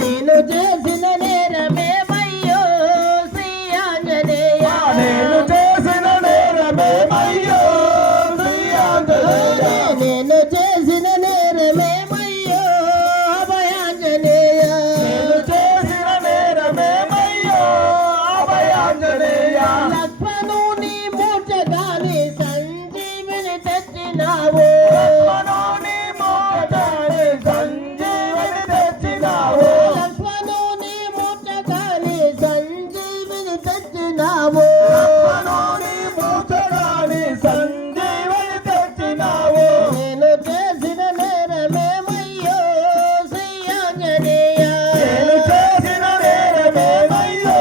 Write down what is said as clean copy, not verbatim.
నేను చేసిన నేరమేమయ్యో శ్రీ ఆంజనేయ నేను చేసిన నేరమేమయ్యో శ్రీ ఆంజనేయ నేను చేసిన నేరమేమయ్యో అభయాంజనేయ నేను చేసిన నేరమేమయ్యో అభయాంజనేయ లక్ష్మణుని మూర్ఛగాని సంజీవిని తెచ్చినావు నేను చేసిన నేరమేమయ్యో శ్రీ ఆంజనేయ నేను చేసిన నేరమేమయ్యో